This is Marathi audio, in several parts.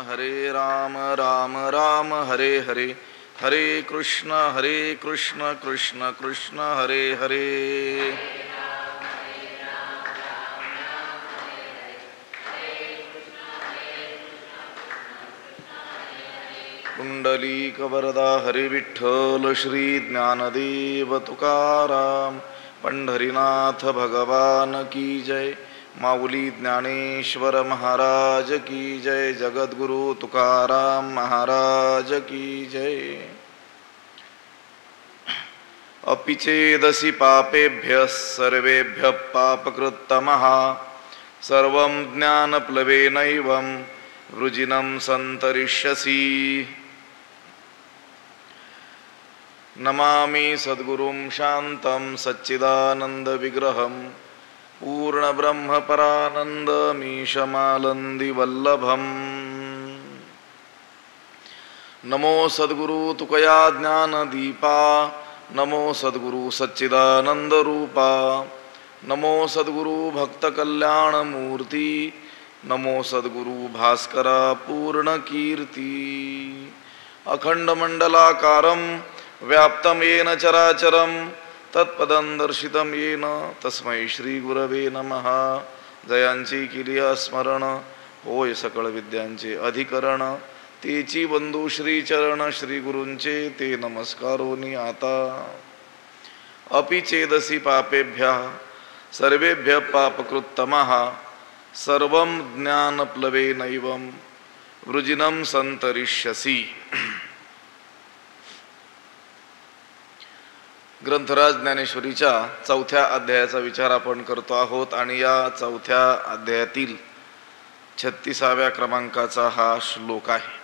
हरे राम राम राम हरे हरे, हरे कृष्ण कृष्ण कृष्ण हरे हरे। कुंडलीक वरदा हरी विठ्ठल श्री ज्ञानदेव तुकाराम, पंढरीनाथ भगवान की जय, माऊली ज्ञानेश्वर महाराज की जय, जगद्गुरु तुकाराम महाराज की जय। अपिचेदसि पापेभ्यः सर्वेभ्यः पापकृत्तमः, सर्वं ज्ञानप्लवेनैवं वृजिनं सन्तरिष्यसि। नमामि सद्गुरुं शान्तं सच्चिदानन्दविग्रहं, पूर्णब्रह्मपरानन्दमीशमालन्दिवल्लभम्। नमो सद्गुरु तुकया ज्ञानदीपा, नमो सद्गुरु सच्चिदानन्दरूपा, नमो सद्गुरु भक्तकल्याणमूर्ति, नमो सद्गुरु भास्करा पूर्णकीर्ति। अखण्डमण्डलाकारं व्याप्तं येन चराचरं, तत्पदं दर्शितं येन तस्मै श्री गुरवे नमः। जयांची केली स्मरण, होय सकळ विद्यांचे अधिकरण, तेची बंधू श्री चरण, श्री गुरूंचे ते नमस्कारोनी आता। अपिचेदसि पापेभ्यः सर्वेभ्यः पापकृत्तमः, सर्वं ज्ञानप्लवेनैवं वृजिनं सन्तरिष्यसि। ग्रंथराज ज्ञानेश्वरीच्या 4थ्या अध्यायाचा विचार आपण करतो आहोत आणि या 4थ्या अध्यायातील 36व्या क्रमांकाचा हा श्लोक आहे।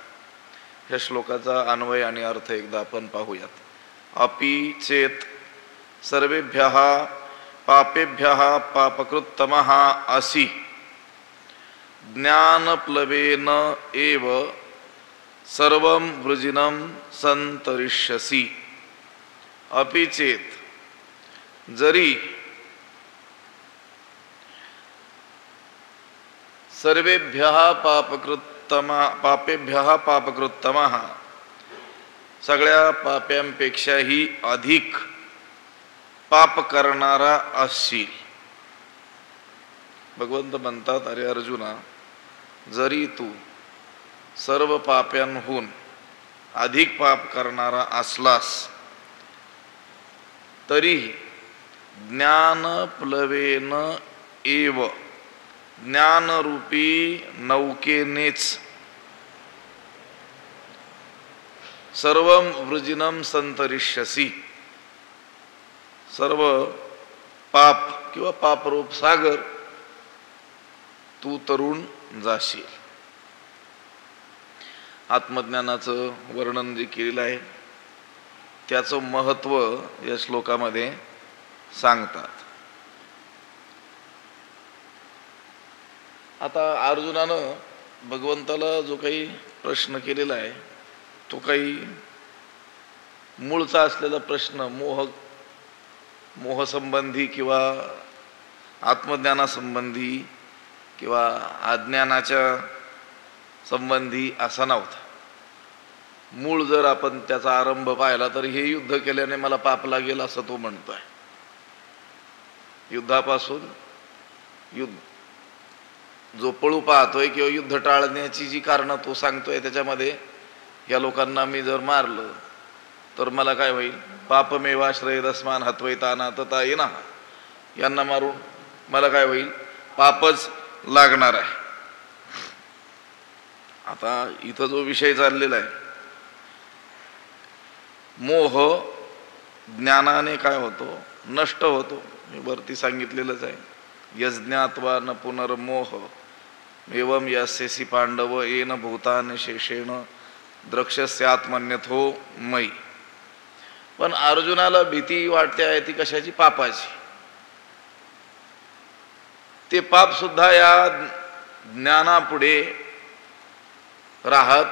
या श्लोकाचा अन्वय आणि अर्थ एकदा आपण पाहूयात। अपि चेत सर्वेभ्यः पापेभ्यः पापकृत्तमः असि, ज्ञानप्लवेन एव सर्वं वृजिनं सन्तरिष्यसि। अपि चेत जरी सर्वेभ्यः पापेभ्यः पापकृत्तमः, सगळ्या पाप्यांपेक्षाही अधिक पाप करणारा असशील। भगवंत म्हणतात, अरे अर्जुना, जरी तू सर्व पाप्यांहून अधिक पाप करणारा असलास तरी ज्ञानप्लवेन एव, ज्ञानरूपी नौकेनेच सर्वं वृजिनं सन्तरिष्यसि, सर्व पाप किंवा पापरूप सागर तू तरुण जाशील। आत्मज्ञानाचं वर्णन जे केलेलं आहे त्याचं महत्त्व या श्लोकामध्ये सांगतात। आता अर्जुनानं भगवंताला जो काही प्रश्न केलेला आहे तो काही मूळचा असलेला प्रश्न मोहसंबंधी किंवा आत्मज्ञानासंबंधी किंवा अज्ञानाच्या संबंधी असा नव्हता। मूळ जर आपण त्याचा आरंभ पाहिला तर हे युद्ध केल्याने मला पाप लागेल असं तो म्हणतोय। युद्धापासून जो पळू पाहतोय किंवा युद्ध टाळण्याची जी कारणं तो सांगतोय त्याच्यामध्ये या लोकांना मी जर मारलं तर मला काय होईल, पापमेवाश्रयेदस्मान् हत्वैताना तथा येना, यांना मारून मला काय होईल, पापच लागणार आहे। आता इथं जो विषय चाललेला आहे, मोह ज्ञानाने काय होतो, नष्ट होतो। मी वरती सांगितलेलंच आहे, यज्ञात्वा न पुनर्मोह एवं यस्यसि पांडव येन भूतान शेषेण द्रक्ष्यस्यात्मन्यथो मयि। पण अर्जुनाला भीती वाटते आहे ती कशाची, पापाची। ते पाप सुद्धा या ज्ञानापुढे राहत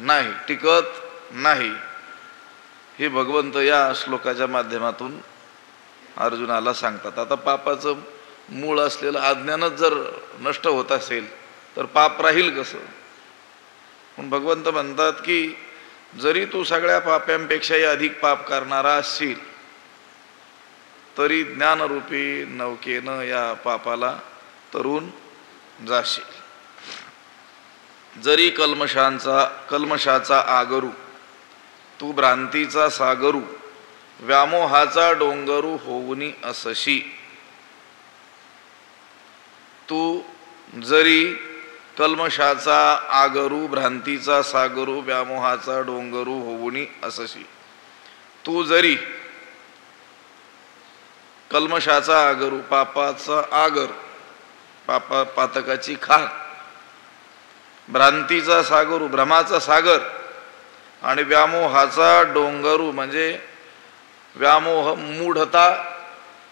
नाही, टिकत नाही, हे भगवंत या श्लोकाच्या माध्यमातून अर्जुनाला सांगतात। आता पापाचं मूळ असलेलं अज्ञानच जर नष्ट होत असेल तर पाप राहील कसं? पण भगवंत म्हणतात की जरी तू सगळ्या पाप्यांपेक्षाही अधिक पाप करणारा असशील तरी ज्ञानरूपी नौकेनं या पापाला तरून जाशील. जरी कल्मशाचा आगरू तू भ्रांतीचा सागरू व्यामोहाचा डोंगरू होऊनी असशी. तू जरी कल्मशाचा आगरू भ्रांतीचा सागरू व्यामोहाचा डोंगरू होऊनी असशी. तू जरी कल्मशाचा आगरू पापाचा आगर पातकाची खार भ्रांतीचा सागरू भ्रमाचा सागर आणि व्यामोहाचा डोंगरू म्हणजे व्यामोह मूढता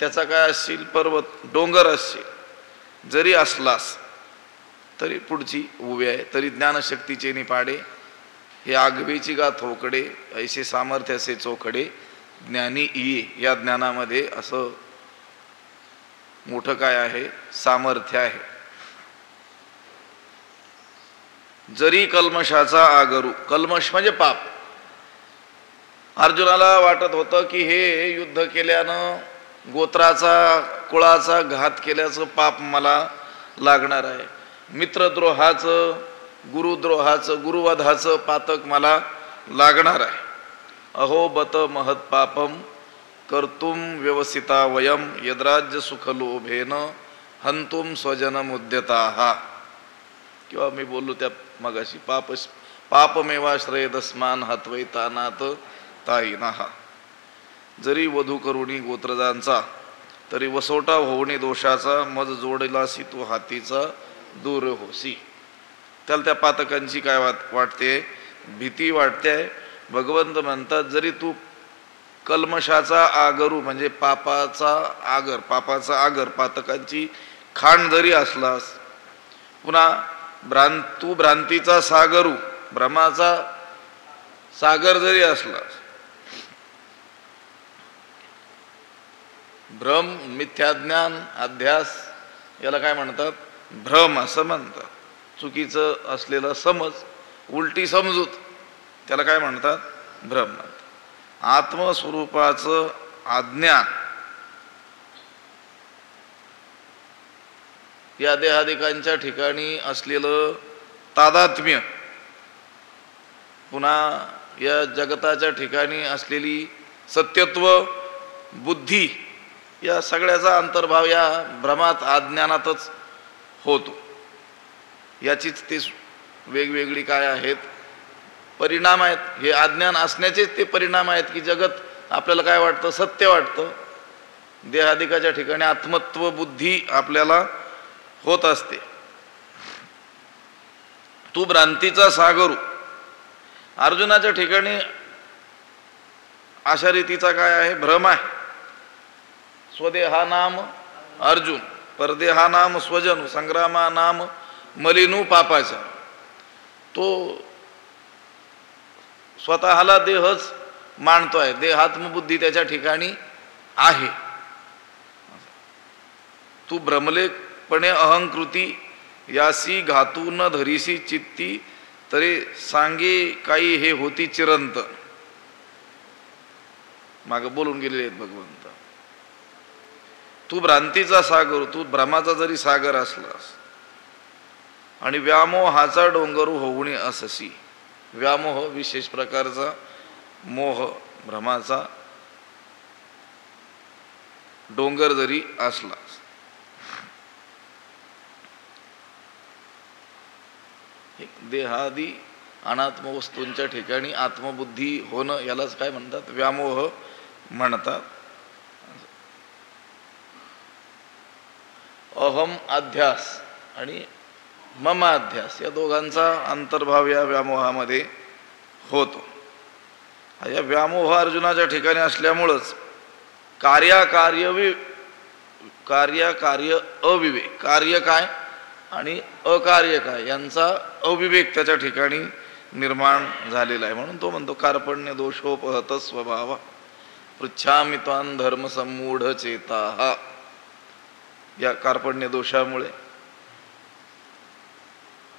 त्याचा काय असशील पर्वत डोंगर असशील जरी असलास तरी पुढची उभी आहे तरी ज्ञानशक्तीचे निपाडे हे आगवेची गा थोकडे ऐसे सामर्थ्य असे चोखडे ज्ञानी ये. या ज्ञानामध्ये असं मोठं काय आहे सामर्थ्य आहे. जरी कल्मशाचा आगरू कल्मश म्हणजे पाप. अर्जुनाला वाटत होतं की हे युद्ध केल्यानं गोत्राचा कुळाचा घात केल्याचं पाप मला लागणार आहे. मित्रद्रोहाचं गुरुद्रोहाचं गुरुवधाचं पातक मला लागणार आहे. अहो बत महत् पापम कर्तुम व्यवसिता वयम यद्राज्य सुखलोभेन हंतुम स्वजनम उद्यताहा. किंवा मी बोललो त्या मगाशी पापमेवाश्रयदस्मान हत्वैतानात ताईनाहा. जरी वधू करुणी गोत्रजांचा तरी वसोटा होवणी दोषाचा मज जोडलासी तू हातीचा दूर होसी. त्याला त्या पातकांची काय वाटते भीती वाटते. भगवंत म्हणतात जरी तू कल्मशाचा आगरू म्हणजे पापाचा आगर पातकांची खाण जरी असलास पुन्हा तू भ्रांतीचा सागरू भ्रमाचा सागर जरी असलास. भ्रम मिथ्याज्ञान अध्यास याला काय म्हणतात भ्रम असं म्हणतात. चुकीचं असलेलं समज उलटी समजूत त्याला काय म्हणतात भ्रम म्हणतात. आत्मस्वरूपाचं अज्ञान या देहादिकांच्या ठिकाणी असलेलं तादात्म्य पुन्हा या जगताच्या ठिकाणी असलेली सत्यत्व बुद्धी या सगळ्याचा अंतर्भाव या भ्रमात अज्ञानातच होतो. याचीच ते वेगवेगळी काय आहेत परिणाम आहेत. हे अज्ञान असण्याचेच ते परिणाम आहेत की जगत आपल्याला काय वाटतं सत्य वाटतं. देहादिकाच्या ठिकाणी आत्मत्व बुद्धी आपल्याला होत असते. तू भ्रांतीचा सागरू अर्जुनाच्या ठिकाणी अशा रीतीचा काय आहे भ्रम आहे. स्वदेहा नाम अर्जुन परदेहा नाम स्वजनू संग्रामा नाम मलिनू पापाचा. तो स्वतःला देहच मानतोय देहात्मबुद्धी त्याच्या ठिकाणी आहे. तू भ्रमलेपणे अहंकृती यासी घातू न धरीसी चित्ती तरी सांगे काही हे होती चिरंत. माग बोलून गेलेले आहेत भगवंत. तू भ्रांतीचा सागर तू भ्रमाचा जरी सागर असलास आणि व्यामोहाचा डोंगरू होऊनी अससी. व्यामोह विशेष प्रकारचा मोह भ्रमाचा डोंगर जरी असलास. देहादी अनात्म वस्तूंच्या ठिकाणी आत्मबुद्धी होणं यालाच काय म्हणतात व्यामोह म्हणतात. अहम अध्यास आणि मम अध्यास या दोघांचा अंतर्भाव या व्यामोहामध्ये होतो. या व्यामोह अर्जुनाच्या ठिकाणी असल्यामुळंच कार्य अविवेक कार्य काय आणि अकार्य काय यांचा अविवेक त्याच्या ठिकाणी निर्माण झालेला आहे. म्हणून तो म्हणतो कार्पण्य दोषोपहत स्वभाव पृच्छामि त्वां धर्म सम्मूढ चेता. या कार्पण्य दोषामुळे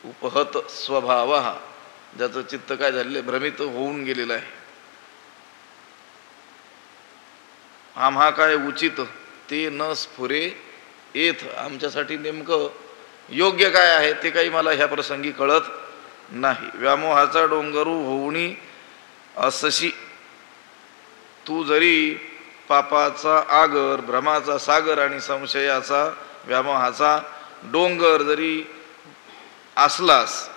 उपहत स्वभाव ज्याचं चित्त काय झालेलं आहे, भ्रमित होऊन गेलेलं आहे. आम्हा काय उचित ते न स्फुरे येथ, आमच्यासाठी नेमकं योग्य काय आहे ते काही मला ह्या प्रसंगी कळत नाही. व्यामोहाचा डोंगरू होऊनी असशी, तू जरी पापाचा आगर, भ्रमाचा सागर आणि संशयाचा व्यामोहाचा डोंगर जरी असलास,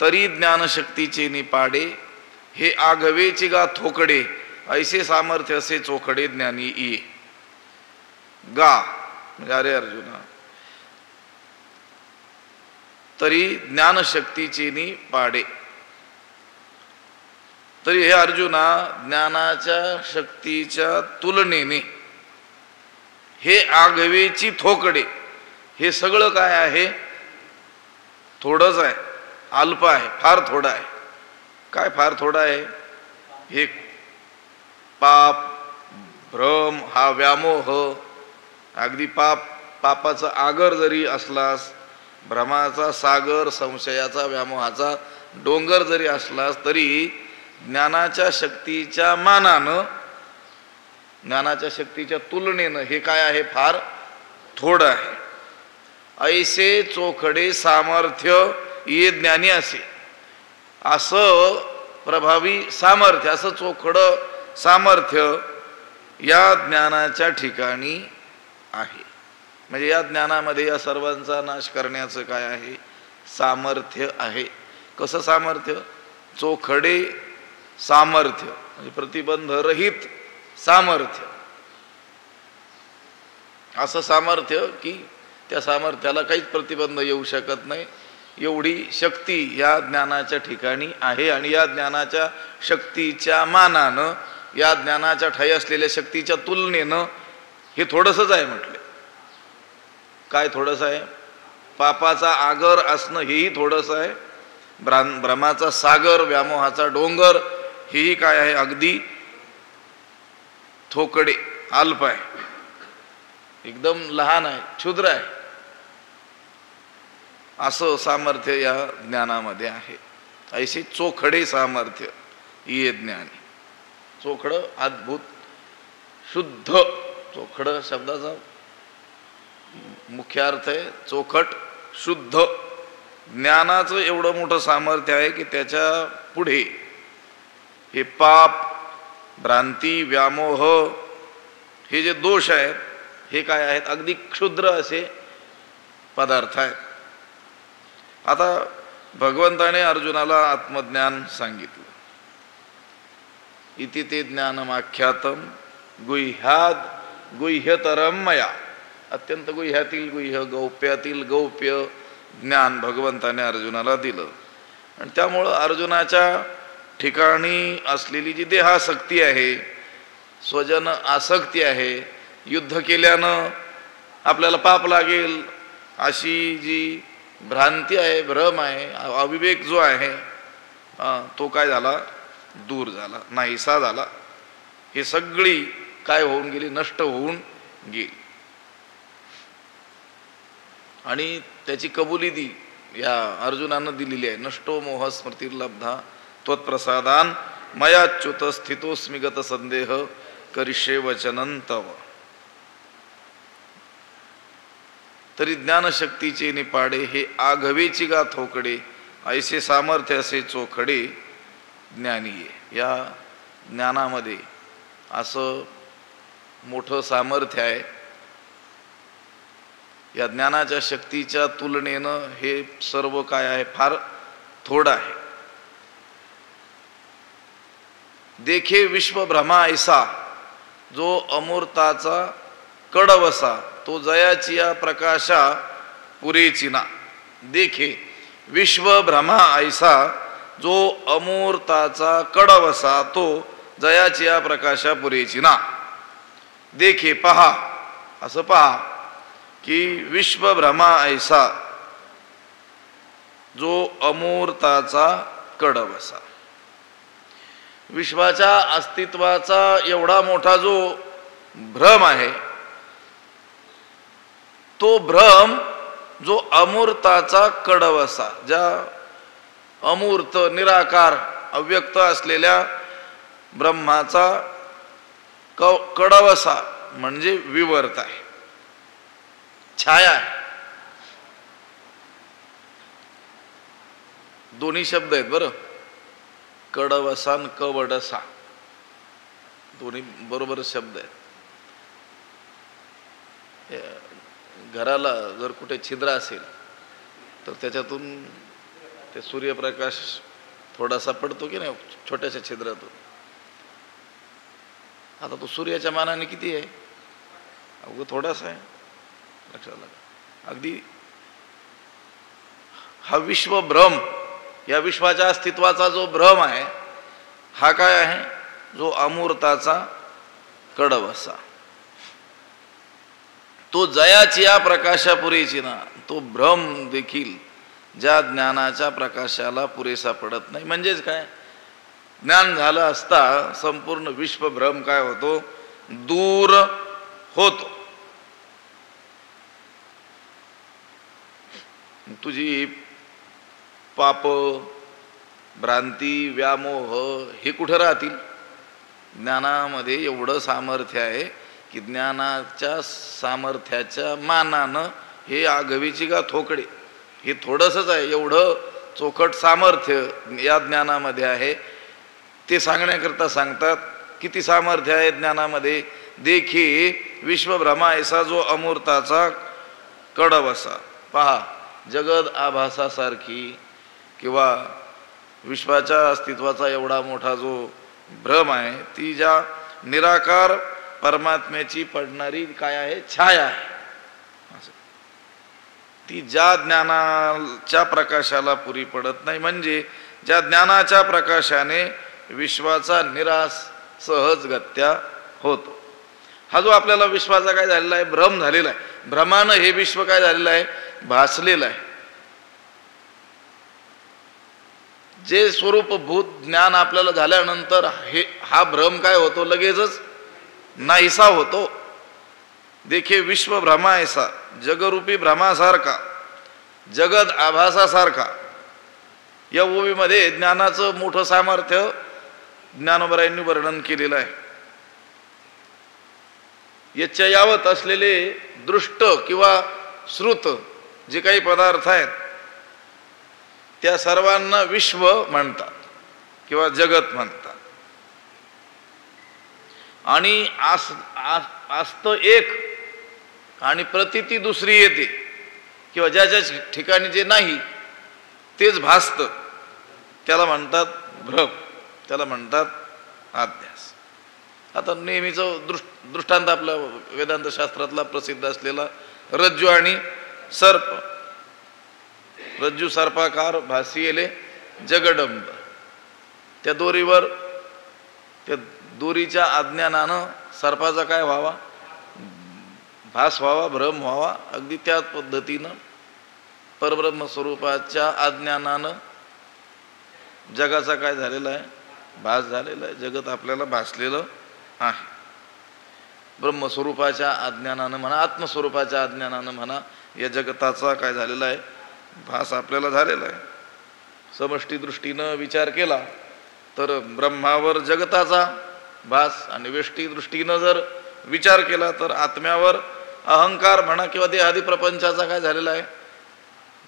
तरी ज्ञानशक्तीचे निपाडे हे आघवेची गा थोकडे, ऐसे सामर्थ्य असे चोखडे ज्ञानी ये. गा म्हणजे अरे अर्जुना, तरी ज्ञानशक्तीचे निपाडे, तरी हे अर्जुना ज्ञानाच्या शक्तीच्या तुलनेने हे आघवेची थोकडे, हे सगळं काय आहे, थोडंच आहे, अल्प आहे, फार थोडं आहे. काय फार थोडं आहे? हे पाप, भ्रम, हा व्यामोह, अगदी पापाचा आगर जरी असलास, भ्रमाचा सागर, संशयाचा व्यामोहाचा डोंगर जरी असलास, तरी ज्ञानाच्या शक्तीच्या मानानं, ज्ञानाच्या शक्तीच्या तुलनेनं हे काय आहे, फार थोडं आहे. ऐसे चोखडे सामर्थ्य ये ज्ञानी असे, असं प्रभावी सामर्थ्य, असं चोखडं सामर्थ्य या ज्ञानाच्या ठिकाणी आहे. म्हणजे या ज्ञानामध्ये या सर्वांचा नाश करण्याचं काय आहे, सामर्थ्य आहे. कसं सामर्थ्य? चोखडे सामर्थ्य म्हणजे प्रतिबंध रहित सामर्थ्य. असं सामर्थ्य की त्या सामर्थ्याला काहीच प्रतिबंध येऊ शकत नाही, एवढी शक्ती या ज्ञानाच्या ठिकाणी आहे. आणि या ज्ञानाच्या शक्तीच्या मानानं, या ज्ञानाच्या ठायी असलेल्या शक्तीच्या तुलनेनं हे थोडंसंच आहे म्हटले. काय थोडंसं आहे? पापाचा आगर असणं हेही थोडंसं आहे, भ्रमाचा सागर, व्यामोहाचा डोंगर हेही काय आहे, अगदी थोकडे, अल्प आहे, एकदम लहान आहे, क्षुद्र आहे. असं सामर्थ्य या ज्ञानामध्ये आहे. ऐसे चोखडे सामर्थ्य ये ज्ञानी. चोखडं अद्भुत, शुद्ध. चोखडं शब्दाचा मुख्य अर्थ आहे चोखट, शुद्ध. ज्ञानाचं एवढं मोठं सामर्थ्य आहे की त्याच्या पुढे हे पाप, भ्रांती, व्यामोह हे जे दोष आहेत हे काय आहेत, अगदी क्षुद्र असे पदार्थ आहेत. आता भगवंताने अर्जुनाला आत्मज्ञान सांगितलं. इति ते ज्ञानमाख्यातम गुह्याद गुह्यतरम मया. अत्यंत गुह्यातील गुह्य, गौप्यातील गौप्य ज्ञान भगवंताने अर्जुनाला दिलं. आणि त्यामुळं अर्जुनाच्या ठिकाणी असलेली जी देहासक्ती आहे, स्वजन आसक्ती आहे, युद्ध केल्यानं आपल्याला पाप लागेल अशी जी भ्रांती आहे, भ्रम आहे, अविवेक जो आहे तो काय झाला, दूर झाला, नाहीसा झाला. हे सगळी काय होऊन गेली, नष्ट होऊन गेली. आणि त्याची कबुली दी या अर्जुनानं दिलेली आहे. नष्टो मोह स्मृतिर्लब्धा त्वत्प्रसादान मयाच्युत स्थितोस्मि गत संदेह करिष्ये वचनं तव. तरी ज्ञानशक्तीचे निपाडे हे आघवेची गा थोकडे, ऐसे सामर्थ्य असे चोखडे ज्ञानी आहे. या ज्ञानामध्ये असं मोठं सामर्थ्य आहे. या ज्ञानाच्या शक्तीच्या तुलनेनं हे सर्व काय आहे, फार थोडं आहे. देखे विश्व भ्रमा ऐसा, जो अमूर्ताचा कडवसा, तो जयाचिया प्रकाशा पुरेची ना. देखे विश्व भ्रमा ऐसा, जो अमूर्ताचा कडवसा, तो जयाचिया प्रकाशा पुरेची ना. देखे पहा, असं पहा की विश्व भ्रमा ऐसा, जो अमूर्ताचा कडवसा, विश्वाच्या अस्तित्वाचा एवढा मोठा जो भ्रम आहे, तो भ्रम जो अमूर्ताचा कडवसा, ज्या अमूर्त निराकार अव्यक्त असलेल्या ब्रह्माचा कडवसा म्हणजे विवर्त आहे, छाया आहे. दोन्ही शब्द आहेत बरं, कडवसा आणि कवडसा दोन्ही बरोबर शब्द आहेत. घराला जर कुठे छिद्र असेल तर त्याच्यातून ते सूर्यप्रकाश थोडासा पडतो की नाही छोट्याशा छिद्रातून. आता तो सूर्याच्या मानाने किती आहे, अवघं थोडासा आहे. लक्षात आलं. अगदी हा विश्वभ्रम, या विश्वाच्या अस्तित्वाचा जो भ्रम आहे हा काय आहे, जो अमूर्ताचा कडवसा. तो जयाची या प्रकाशापुरेची ना, तो भ्रम देखील ज्या ज्ञानाच्या प्रकाशाला पुरेसा पडत नाही. म्हणजेच काय, ज्ञान झालं असता संपूर्ण विश्वभ्रम काय होतो, दूर होतो. तुझी पाप, भ्रांती, व्यामोह हे कुठे राहतील? ज्ञानामध्ये एवढं सामर्थ्य आहे की ज्ञानाच्या सामर्थ्याच्या मानानं हे आगवीची का थोकडे, हे थोडंसंच आहे. एवढं चोखट सामर्थ्य या ज्ञानामध्ये आहे. ते सांगण्याकरता सांगतात किती सामर्थ्य आहे ज्ञानामध्ये. देखी विश्वभ्रमा ऐसा जो अमूर्ताचा कडवसा. पहा, जगद आभासासारखी किंवा विश्वाच्या अस्तित्वाचा एवढा मोठा जो भ्रम आहे, ती ज्या निराकार परमात्म्याची पडणारी काय आहे, छाया आहे. ती ज्या ज्ञानाच्या प्रकाशाला पुरी पडत नाही. म्हणजे ज्या ज्ञानाच्या प्रकाशाने विश्वाचा निराश सहजगत्या होतो. हा जो आपल्याला विश्वाचा काय झालेला आहे, भ्रम झालेला आहे. भ्रमानं हे विश्व काय झालेलं आहे, भासलेलं आहे. जे स्वरूपभूत ज्ञान आपल्याला झाल्यानंतर हा भ्रम काय होतो, लगेचच नाहीसा होतो. देखे विश्व भ्रमा ऐसा, जगरूपी भ्रमासारखा, जगद आभासासारखा. या ओवीमध्ये ज्ञानाचं मोठं सामर्थ्य ज्ञानोबरायांनी वर्णन केलेलं आहे. याच्या यावत असलेले दृष्ट किंवा श्रुत जे काही पदार्थ आहेत त्या सर्वांना विश्व म्हणतात किंवा जगत म्हणतात. आणि आस्त एक आणि प्रतीती दुसरी येते, किंवा ज्याच्या ठिकाणी जे नाही तेच भासत, त्याला म्हणतात भ्रम, त्याला म्हणतात अध्यास. आता नेहमीचं दृष्टांत आपला वेदांत शास्त्रातला प्रसिद्ध असलेला रज्जू आणि सर्प. रज्जू सर्पाकार भासियेले जगडंब. त्या दोरीवर, त्या दोरीच्या अज्ञानानं सर्पाचा काय व्हावा, भास व्हावा, भ्रम व्हावा. अगदी त्याच पद्धतीनं परब्रह्म स्वरूपाच्या अज्ञानानं जगाचा काय झालेला आहे, भास झालेला आहे. जगत आपल्याला भासलेलं आहे. ब्रह्मस्वरूपाच्या अज्ञानानं म्हणा, आत्मस्वरूपाच्या अज्ञानानं म्हणा, या जगताचा काय झालेला आहे, भास आपल्याला झालेला आहे. समष्टी दृष्टीनं विचार केला तर ब्रह्मावर जगताचा भास, आणि व्यष्टी दृष्टीनं जर विचार केला तर आत्म्यावर अहंकार म्हणा किंवा देहादी प्रपंचाचा काय झालेला आहे,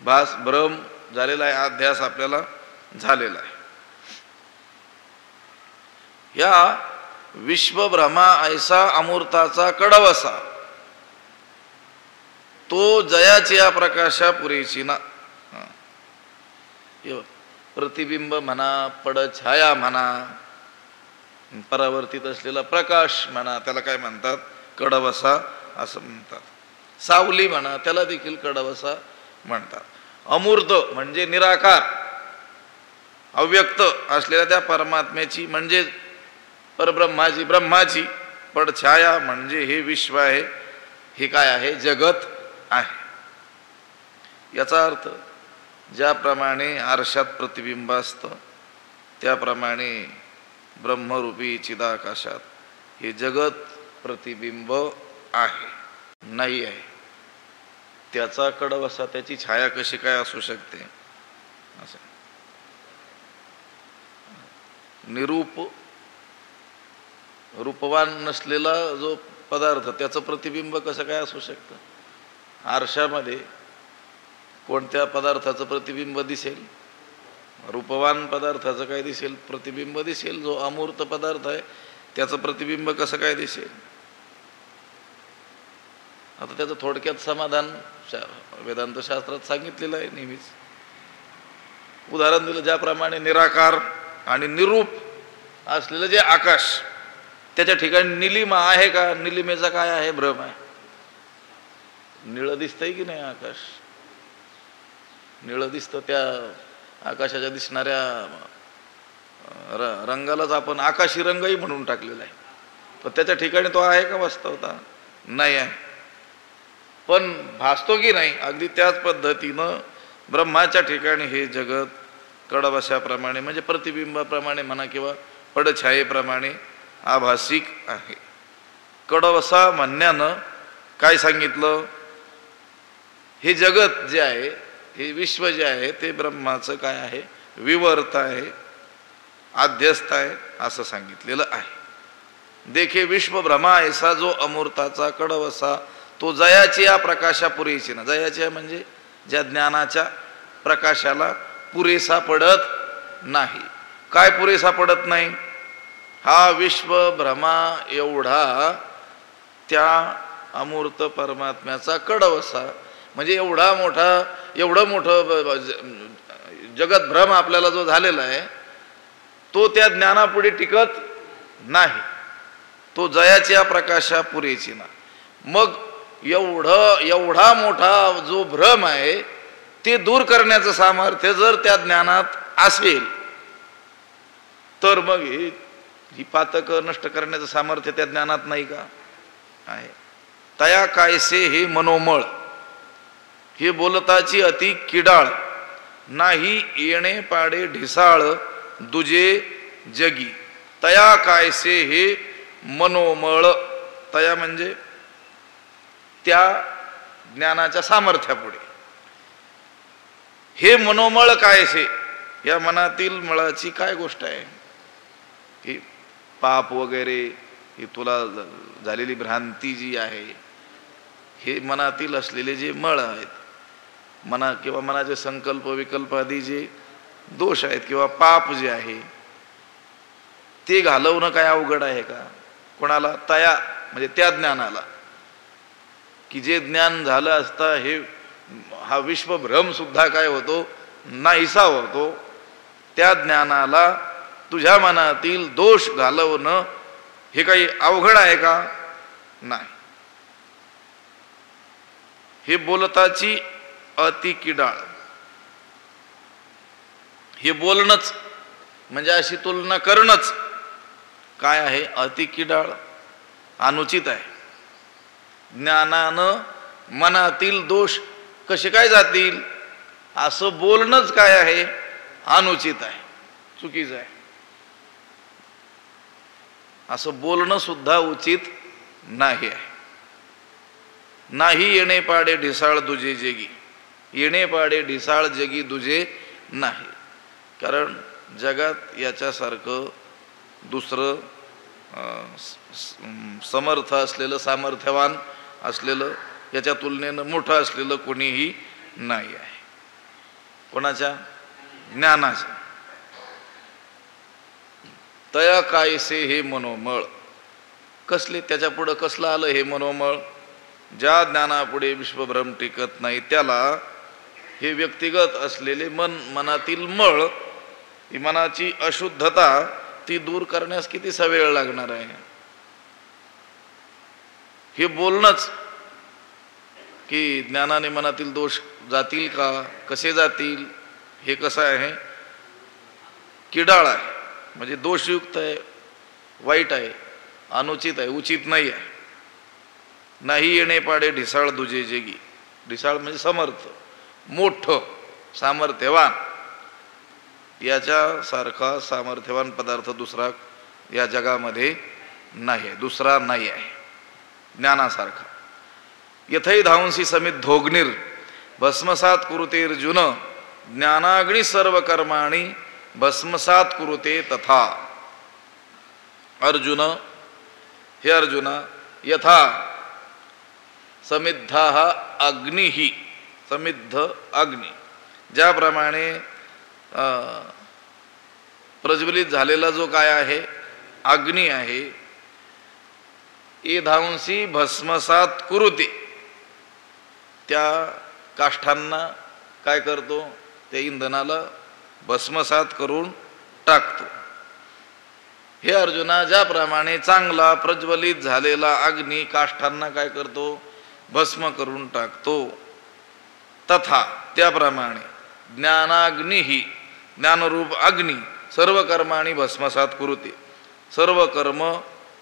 भास, भ्रम झालेला आहे, अध्यास आपल्याला झालेला आहे. या विश्वभ्रमा ऐसा अमूर्ताचा कडवसा, तो जयाची या प्रकाशा पुरेची ना. प्रतिबिंब म्हणा, पडछाया म्हणा, परावर्तित असलेला प्रकाश म्हणा, त्याला काय म्हणतात, कडवसा असं म्हणतात. सावली म्हणा, त्याला देखील कडवसा म्हणतात. अमूर्त म्हणजे निराकार अव्यक्त असलेल्या त्या परमात्म्याची म्हणजे परब्रह्माची, ब्रह्माची पडछाया म्हणजे हे विश्व आहे, हे काय आहे, जगत आहे. याचा अर्थ ज्याप्रमाणे आरशात प्रतिबिंब असतं त्याप्रमाणे ब्रह्मरूपी चिदाकाशात हे जगत प्रतिबिंब आहे, नाही आहे. त्याचा कडवसा, त्याची छाया कशी काय असू शकते असं. निरूप रूपवान नसलेला जो पदार्थ त्याचं प्रतिबिंब कसं काय असू शकतं? आरशामध्ये कोणत्या पदार्थाचं प्रतिबिंब दिसेल? रूपवान पदार्थाचं काय दिसेल? प्रतिबिंब दिसेल. जो अमूर्त पदार्थ आहे त्याचं प्रतिबिंब कसं काय दिसेल? आता त्याचं थोडक्यात समाधान वेदांत शास्त्रात सांगितलेलं आहे नेहमीच. उदाहरण दिलं, ज्याप्रमाणे निराकार आणि निरूप असलेलं जे आकाश, त्याच्या ठिकाणी निलिमा आहे का? निलिमेचा काय आहे? भ्रम आहे. निळं दिसतंय की नाही आकाश? निळं दिसतं. त्या आकाशाच्या दिसणाऱ्या रंगालाच आपण आकाशी रंगही म्हणून टाकलेला आहे. पण त्याच्या ठिकाणी तो आहे का वास्तवता? नाही आहे. पण भासतो की नाही? अगदी त्याच पद्धतीनं ब्रह्माच्या ठिकाणी हे जगत कडवशाप्रमाणे म्हणजे प्रतिबिंबाप्रमाणे म्हणा किंवा पडछायेप्रमाणे आभासिक आहे. कडवसा म्हणण्यानं काय सांगितलं? हे जगत जे आहे, हे विश्व जे आहे ते ब्रह्माचं काय आहे? विवर्त आहे, आध्यस्थ आहे असं सांगितलेलं आहे. देखे विश्व भ्रमा ऐसा जो अमूर्ताचा कडवसा, तो जयाची या प्रकाशा पुरेशी ना. जयाची म्हणजे ज्या ज्ञानाच्या प्रकाशाला पुरेसा पडत नाही. काय पुरेसा पडत नाही? हा विश्व भ्रमा एवढा त्या अमूर्त परमात्म्याचा कडवसा, म्हणजे एवढं मोठं जगत भ्रम आपल्याला जो झालेला आहे तो त्या ज्ञानापुढे टिकत नाही. तो जयाच्या प्रकाशा पुरेची ना. मग एवढा मोठा जो भ्रम आहे ते दूर करण्याचं सामर्थ्य जर त्या ज्ञानात असेल तर मग ही पातक नष्ट करण्याचं सामर्थ्य त्या ज्ञानात नाही का? आहे. तया कायसे हे मनोमळ, हे बोलताची अति किडाळ, नाही येणे पाडे ढिसाळ दुजे जगी. तया कायसे हे मनोमळ. तया म्हणजे त्या ज्ञानाच्या सामर्थ्यापुढे. हे मनोमळ कायसे, या मनातील मळाची काय गोष्ट आहे? ही पाप वगैरे, ही तुला झालेली भ्रांती जी आहे, हे मनातील असलेले जे मळ आहेत, मना किंवा मनाचे संकल्प विकल्प आदी जे दोष आहेत किंवा पाप जे आहे ते घालवणं काय अवघड आहे का? कोणाला? तया म्हणजे त्या ज्ञानाला, की जे ज्ञान झालं असता हा विश्वभ्रम सुद्धा काय होतो? नाहीसा होतो. त्या ज्ञानाला तुझ्या मनातील दोष घालवणं हे काही अवघड आहे का? नाही. हे बोलताची अति किडाळ, हे बोलणंच म्हणजे अशी तुलना करणंच काय आहे? अति किडाळ, अनुचित आहे. ज्ञानानं मनातील दोष कसे काय जातील असं बोलणंच काय आहे? अनुचित आहे, चुकीचं आहे. असं बोलणं सुद्धा उचित नाही आहे. नाही येणे पाडे ढिसाळ दुजे जगी. येणे पाडे ढिसाळ जगी दुजे नाही. कारण जगात याच्यासारखं दुसरं समर्थ असलेलं, सामर्थ्यवान असलेलं, याच्या तुलनेनं मोठं असलेलं कोणीही नाही आहे. कोणाच्या? ज्ञानाच्या. तया कायसे हे मनोमळ. कसले? त्याच्या पुढं कसलं आलं हे मनोमळ? ज्या ज्ञानापुढे विश्वभ्रम टिकत नाही त्याला हे व्यक्तिगत असलेले मनातील मळ, ही मनाची अशुद्धता, ती दूर करण्यास कितीसा वेळ लागणार आहे? हे बोलणंच की ज्ञानाने मनातील दोष जातील का? कसे जातील? हे कसं आहे? किडाळ आहे, म्हणजे दोषयुक्त आहे, वाईट आहे, अनुचित आहे, उचित नाही आहे. नाही येणे पाडे ढिसाळ दुजे जगी. ढिसाळ म्हणजे समर्थ, मोठं, सामर्थ्यवान. याच्यासारखा सामर्थ्यवान पदार्थ दुसरा या जगामध्ये नाही आहे, दुसरा नाही आहे ज्ञानासारखा. यथै धावंसी समित धोग्निर भस्मसात कुरुते अर्जुन ज्ञानाग्नी सर्व कर्माणी भस्मसात कुरुते तथा. अर्जुन, हे अर्जुना, यथा समिद्धाः अग्निः, समिद्ध अग्नी, ज्याप्रमाणे प्रज्वलित झालेला जो काय आहे अग्नी आहे, एधांसी भस्मसात कुरुते, त्या काष्ठांना काय करतो, त्या इंधनाला भस्मसात करून टाकतो. हे अर्जुना, ज्याप्रमाणे चांगला प्रज्वलित झालेला अग्नी काष्ठांना काय करतो, भस्म करून टाकतो, तथा त्याप्रमाणे ज्ञानाग्नी ही, ज्ञानरूप अग्नी सर्व कर्माणी भस्मसात कुरुते, सर्व कर्म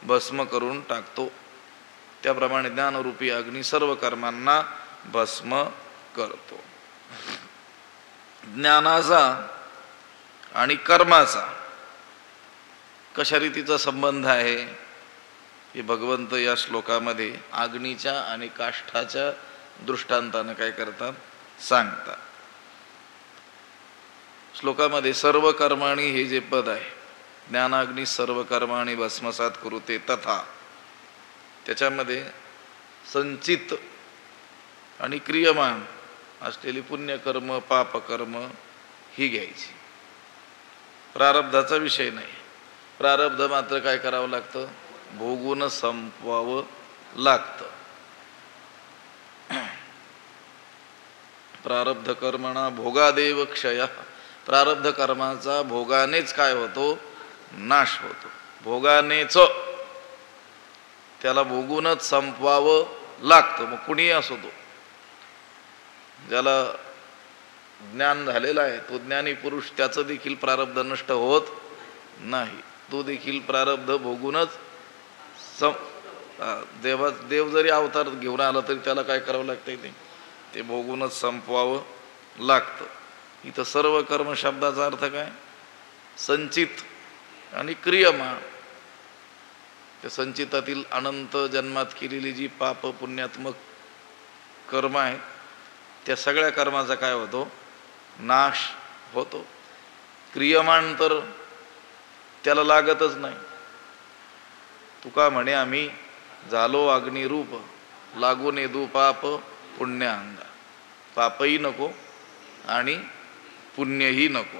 भस्म करून टाकतो. त्याप्रमाणे ज्ञानरूपी अग्नी सर्व कर्मांना भस्म करतो. ज्ञानाचा आणि कर्माचा कशा रीतीचा संबंध आहे हे भगवंत या श्लोकामध्ये अग्नीच्या आणि काष्ठाच्या दृष्टांताने काय करतात, सांगतात. श्लोकामध्ये सर्व कर्माणी हे जे पद आहे, ज्ञानाग्नी सर्व कर्माणी भस्मसात कुरुते तथा, त्याच्यामध्ये संचित आणि क्रियमान असलेली पुण्यकर्म पापकर्म ही घ्यायची. प्रारब्धाचा विषय नाही. प्रारब्ध मात्र काय करावं लागतं, भोगून संपवावं लागतं. प्रारब्ध कर्मणा भोगादेव क्षय, प्रारब्ध कर्माचा भोगानेच काय होतो, नाश होतो. भोगानेच त्याला भोगूनच संपवावं लागतं. मग कुणीही असो, तो ज्याला ज्ञान झालेला आहे तो ज्ञानी पुरुष, त्याचं देखील प्रारब्ध नष्ट होत नाही. तो देखील प्रारब्ध भोगूनच देव जरी अवतार घेऊन आला तरी त्याला काय करावं लागतं, ते भोगूनच संपवावं लागतं. इथं सर्व कर्म शब्दाचा अर्थ काय, संचित आणि क्रियमान. त्या संचितातील अनंत जन्मात केलेली जी पाप पुण्यात्मक कर्म आहेत, त्या सगळ्या कर्माचा काय होतो, नाश होतो. क्रियमान तर त्याला लागतच नाही. तुका म्हणे आम्ही झालो अग्निरूप, लागून येदू पाप पुण्याअंगा. पापही नको आणि पुण्यही नको.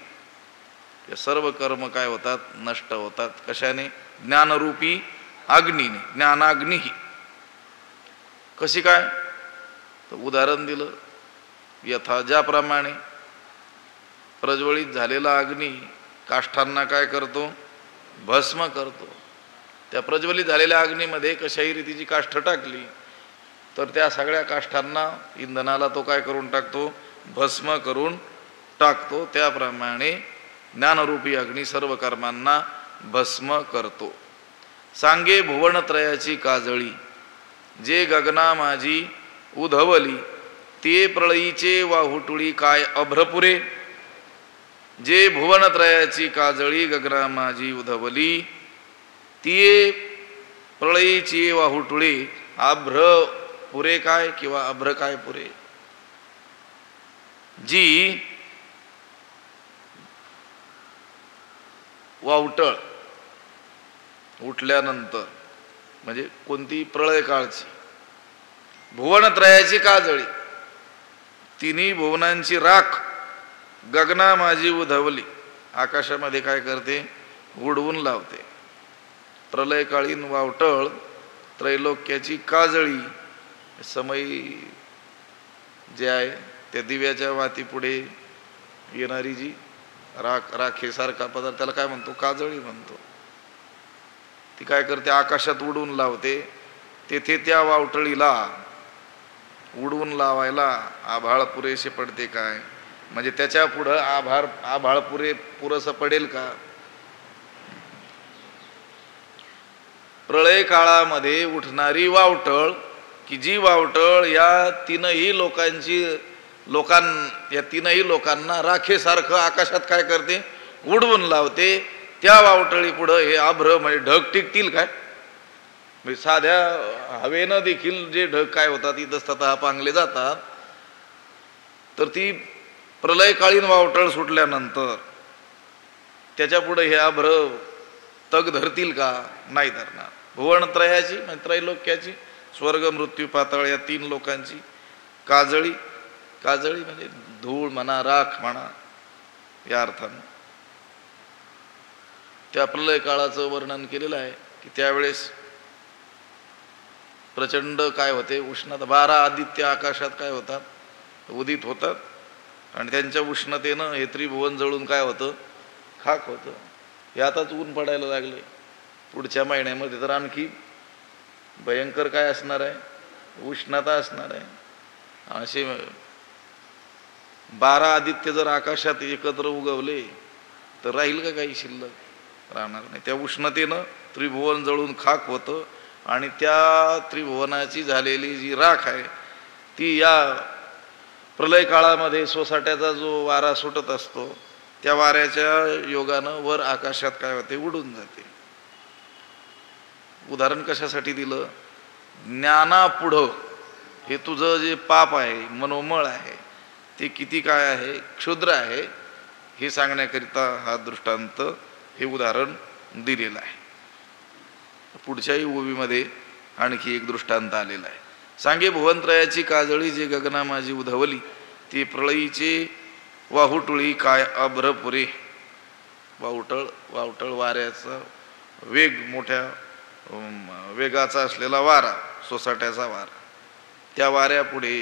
हे सर्व कर्म काय होतात, नष्ट होतात. कशाने, ज्ञानरूपी अग्नीने, ज्ञानाग्नी ही. कशी काय, तर उदाहरण दिलं, यथा ज्याप्रमाणे प्रज्वलित झालेला अग्नी काष्ठांना काय करतो, भस्म करतो. त्या प्रज्वलित झालेल्या अग्नीमध्ये कशाही रीतीची काष्ठ टाकली तर त्या सगळ्या काष्ठांना, इंधनाला तो काय करून टाकतो, भस्म करून टाकतो. त्याप्रमाणे ज्ञानरूपी अग्नी सर्व कर्मांना भस्म करतो. सांगे भुवनत्रयाची काजळी, जे गगना माझी उधवली, ते प्रळयीचे वाहुटुळी काय अभ्रपुरे. जे भुवनत्रयाची काजळी गगना माझी उधवली, ती प्रळयीची वाहुटुळी आभ्र पुरे काय, किंवा अभ्र काय पुरे. जी वावटळ उठल्यानंतर, म्हणजे कोणती, प्रळय काळची, भुवनत्रयाची काजळी, तिन्ही भुवनांची राख गगना माझी उधवली, आकाशामध्ये काय करते, उडवून लावते. प्रलयकालीन वावटळ, त्रैलोक्याची काजळी, समय जे आहे त्या दिव्याच्या वातीपुढे येणारी जी राखेसारखा पदार्थ, त्याला काय म्हणतो, काजळी म्हणतो. ती काय करते, आकाशात उडवून लावते. तेथे त्या वावटळीला उडवून लावायला आभाळ पुरेसे पडते काय, म्हणजे त्याच्या पुढं आभाळ पुरेसं पडेल का. प्रळय काळामध्ये उठणारी वावटळ, की जी वावटळ या तीनही लोकांना राखेसारखं आकाशात काय करते, उडवून लावते. त्या वावटळी पुढं हे आभ्र म्हणजे ढग टिकतील काय. म्हणजे साध्या हवेनं देखील जे ढग काय होतात, इतस्ततः पांगले जातात. तर ती प्रलयकालीन वावटळ सुटल्यानंतर त्याच्या पुढे हे आभ्र तग धरतील का? नाही धरणार. भुवनत्रयाची म्हणजे त्रैलोक्याची, स्वर्ग मृत्यू पाताळ या 3 लोकांची काजळी, काजळी म्हणजे धूळ म्हणा, राख म्हणा, या अर्थानं त्या प्रलय काळाचं वर्णन केलेलं आहे की त्यावेळेस प्रचंड काय होते, उष्णता. 12 आदित्य आकाशात काय होतात, उदित होतात आणि त्यांच्या उष्णतेनं हे त्रिभुवन जळून काय होतं, खाक होतं. हे आताच ऊन पडायला लागले. पुढच्या महिन्यामध्ये तर आणखी भयंकर काय असणार आहे, उष्णता असणार आहे. असे 12 आदित्य जर आकाशात एकत्र उगवले तर राहील का काही शिल्लक? राहणार नाही. त्या उष्णतेनं त्रिभुवन जळून खाक होतं आणि त्या त्रिभुवनाची झालेली जी राख आहे ती या प्रलय काळामध्ये सोसाट्याचा जो वारा सुटत असतो त्या वाऱ्याच्या योगानं वर आकाशात काय होते, उडून जाते. उदाहरण कशासाठी दिलं? ज्ञानापुढं हे तुझं जे पाप आहे, मनोमळ आहे, ते किती काय आहे, क्षुद्र आहे, हे सांगण्याकरिता हा दृष्टांत, हे उदाहरण दिलेलं आहे. पुढच्याही ओवीमध्ये आणखी एक दृष्टांत आलेला आहे. सांगे भुवनत्रयाची काजळी जे गगना माझी उधवली, ती प्रळयीचे वाहुटुळी काय अभ्रपुरे. वाहुटळ, वाहुटळ वाऱ्याचा वेग, मोठ्या वेगाचा असलेला वारा, सोसाट्याचा वारा. त्या वाऱ्यापुढे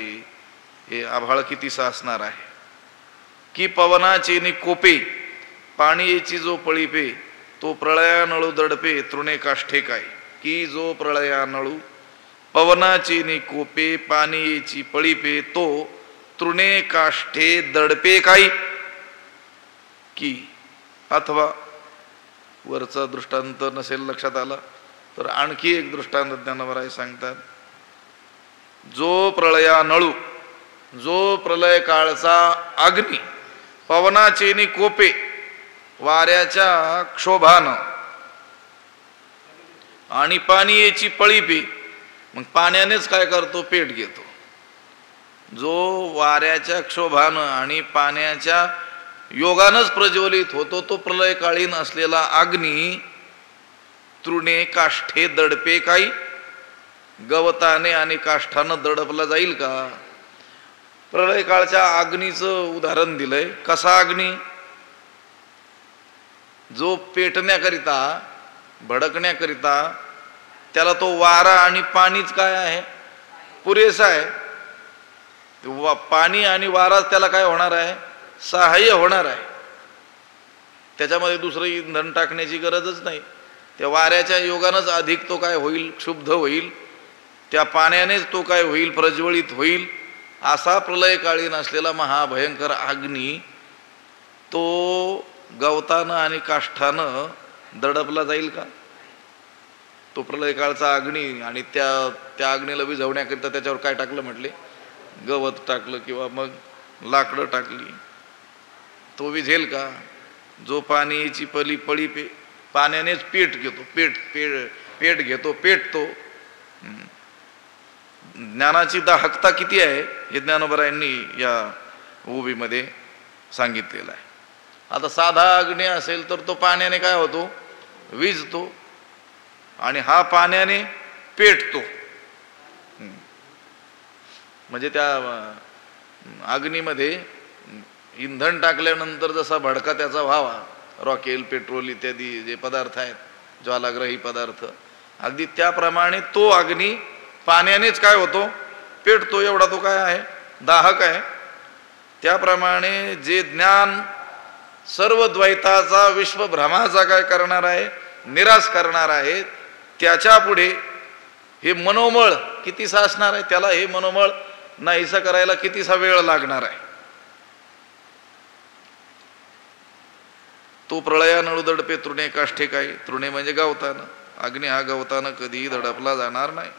हे आभाळ कितीसा असणार आहे की पवनाचे नि कोपे, पाणीची जो पळीपे, तो प्रळयानळू दडपे तृणे काष्ठे काय. की जो प्रळयानळू, पवनाची नि कोपे, पाणीची पळीपे, तो तृणे काष्ठे दडपे काय. की अथवा वरचा दृष्टांत नसेल लक्षात आला तर आणखी एक दृष्टांत ज्ञानवराय सांगतात. जो प्रळयानळू, जो प्रलय काळचा अग्नी, पवनाचे नि कोपे, वाऱ्याच्या क्षोभानं, आणि पाणीची पळीपे, मग पाण्यानेच काय करतो, पेट घेतो. जो वाऱ्याच्या क्षोभानं आणि पाण्याच्या योगानंच प्रज्वलित होतो तो प्रलयकालीन असलेला अग्नी तृणे काष्ठे दडपे काही. गवताने आणि काष्ठानं दडपला जाईल का? प्रलय काळच्या अग्नीचं उदाहरण दिलंय. कसा अग्नी? जो पेटण्याकरिता, भडकण्याकरिता त्याला तो वारा आणि पाणीच काय आहे, पुरेसा आहे. पाणी आणि वारा त्याला काय होणार आहे, सहाय्य होणार आहे. त्याच्यामध्ये दुसरं इंधन टाकण्याची गरजच नाही. त्या वाऱ्याच्या योगानंच अधिक तो काय होईल, क्षुब्ध होईल. त्या पाण्यानेच तो काय होईल, प्रज्वलित होईल. असा प्रलयकालीन असलेला महाभयंकर अग्नी तो गवतानं आणि काष्ठानं दडपला जाईल का? तो प्रलयकाळचा अग्नी, आणि त्या अग्नीला विझवण्याकरिता त्याच्यावर काय टाकलं म्हटले, गवत टाकलं किंवा मग लाकडं टाकली, तो विझेल का? जो पाण्याची पळी पाण्यानेच पेट घेतो, पेट घेतो, पेटतो. ज्ञानाची दाहकता किती आहे हे ज्ञानोबरायांनी या ओवीमध्ये सांगितलेलं आहे. आता साधा अग्नी असेल तर तो पाण्याने काय होतो, विझतो, आणि हा पाण्याने पेटतो. म्हणजे त्या अग्नीमध्ये इंधन टाकल्यानंतर जसा भडका त्याचा व्हावा, रॉकेल, पेट्रोल इत्यादी जे पदार्थ आहेत, ज्वालाग्रही पदार्थ, अगदी त्याप्रमाणे तो अग्नी पाण्यानेच काय होतो, पेटतो. एवढा तो काय आहे, दाहक आहे. त्याप्रमाणे जे ज्ञान सर्व द्वैताचा, विश्वभ्रमाचा काय करणार आहे, निराश करणार आहे, त्याच्या पुढे हे मनोमळ कितीसा असणार आहे. त्याला हे मनोमळ नाहीसा करायला कितीसा वेळ लागणार आहे. तो प्रळयानळू दडपे तृणे काष्ठे काय. तृणे म्हणजे गवतानं. अग्नी हा गवतानं कधीही दडपला जाणार नाही.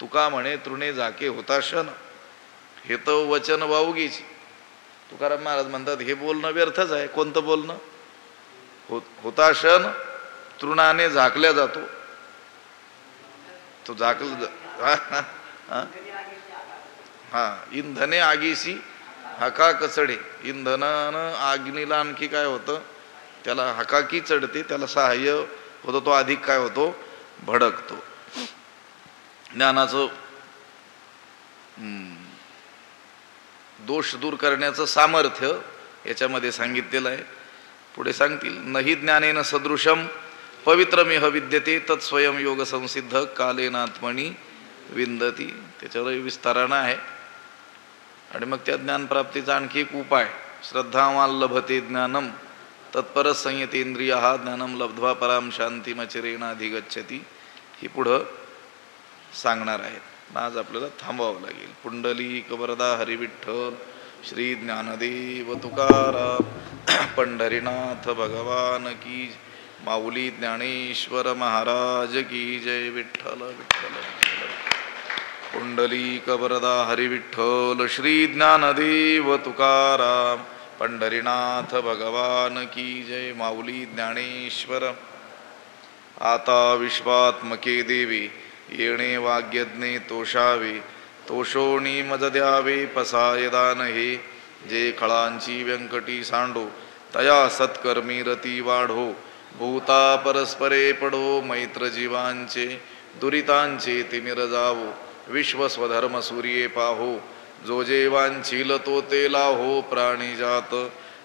तुका म्हणे तृणे झाके होताशन, हे तर वचन वावगीची. तुकाराम महाराज म्हणतात हे बोलणं व्यर्थच आहे. कोणतं बोलणं? होताशन तृणाने झाकल्या जातो. तो झाकल हा इंधने आगीशी हका कचडे. इंधनानं अग्नीला आणखी काय होतं, त्याला हकाकी चढते, त्याला सहाय्य होतो तो अधिक काय होतो, भडकतो. ज्ञानाचं दोष दूर करण्याचं सामर्थ्य याच्यामध्ये सांगितलेलं आहे. पुढे सांगतील, नही ज्ञानेन सदृशम पवित्रमेह विद्यते तत्स्वयं योग संसिद्ध कालेनात्मनी विंदती. त्याच्यावर विस्तारानं आहे. आणि मग त्या ज्ञानप्राप्तीचा आणखी एक उपाय, श्रद्धावान लभते ज्ञानम तत्पर संयतेंद्रिय ज्ञानम लब्ध्वा पराम शांतिमचिरेणाधिगच्छती, ही पुढं सांगणार आहेत. आज आपल्याला थांबावं लागेल. पुंडलिक वरदा हरिविठ्ठल श्री ज्ञानदेव तुकाराम पंढरीनाथ भगवान की, माऊली ज्ञानेश्वर महाराज की जय. विठ्ठल विठ्ठल. पुंडलिक वरदा हरिविठ्ठल श्री ज्ञानदेव तुकाराम पंढरीनाथ भगवान की जय. माऊली ज्ञानेश्वर. आता विश्वात्मके देवी येणे वाग्यज्ञे तोषावे, तोषोणी मज द्यावे पसाय दान हे. जे खळांची व्यंकटी सांडो तया सत्कर्मी रती वाढो. भूता परस्परे पडो मैत्र जीवांचे, दुरितांचे तिमिर जावो. विश्व स्वधर्म सूर्ये पाहो, जो जे वांछील तो ते लाहो. प्राणी जात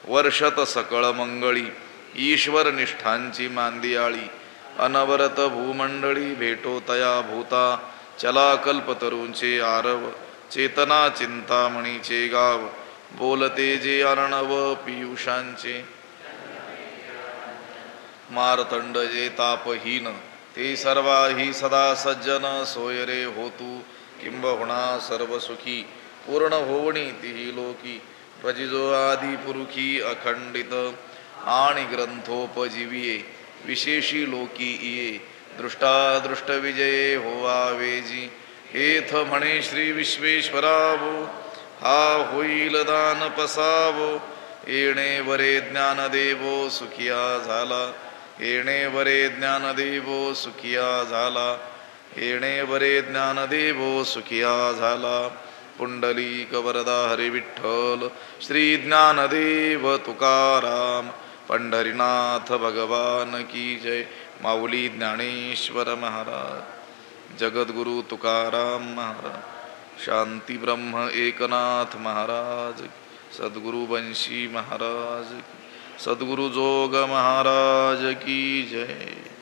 वर्षत सकळ मंगळी, ईश्वर निष्ठांची मांदियाळी. अनवरत भूमंडळी भेटो तया भूता, चला कल्पतरूंचे आरव. चेतना चिंतामणीचे गाव, बोलते जे अर्णव पियुषांचे. मारतंड जे तापहीन, ते सर्वाही सदा सज्जन. सोयरे होतू किंबहुना सर्व सुखी, पूर्ण होवणी तिही लोकी. भजिजो आदि पुरुखी अखंडित, आणि ग्रंथोपजीविये. विशेषी लोकी इये, दृष्टादृष्ट विजये होवा वेजी. हेथ म्हणे श्री विश्वेश्वरावो, हा होईल दान पसावो. येणे वरे ज्ञानदेवो सुखिया झाला, येणे वरे ज्ञानदेवो सुखिया झाला. येणे वरे ज्ञानदेवो सुखिया झाला. पुंडलिक वरदा हरिविठ्ठल श्री ज्ञानदेव तुकाराम पंढरीनाथ भगवान की जय. माऊली ज्ञानेश्वर महाराज, जगद्गुरु तुकाराम महाराज, शांती ब्रह्म एकनाथ महाराज, सद्गुरु बंशी महाराज, सद्गुरु जोग महाराज की जय.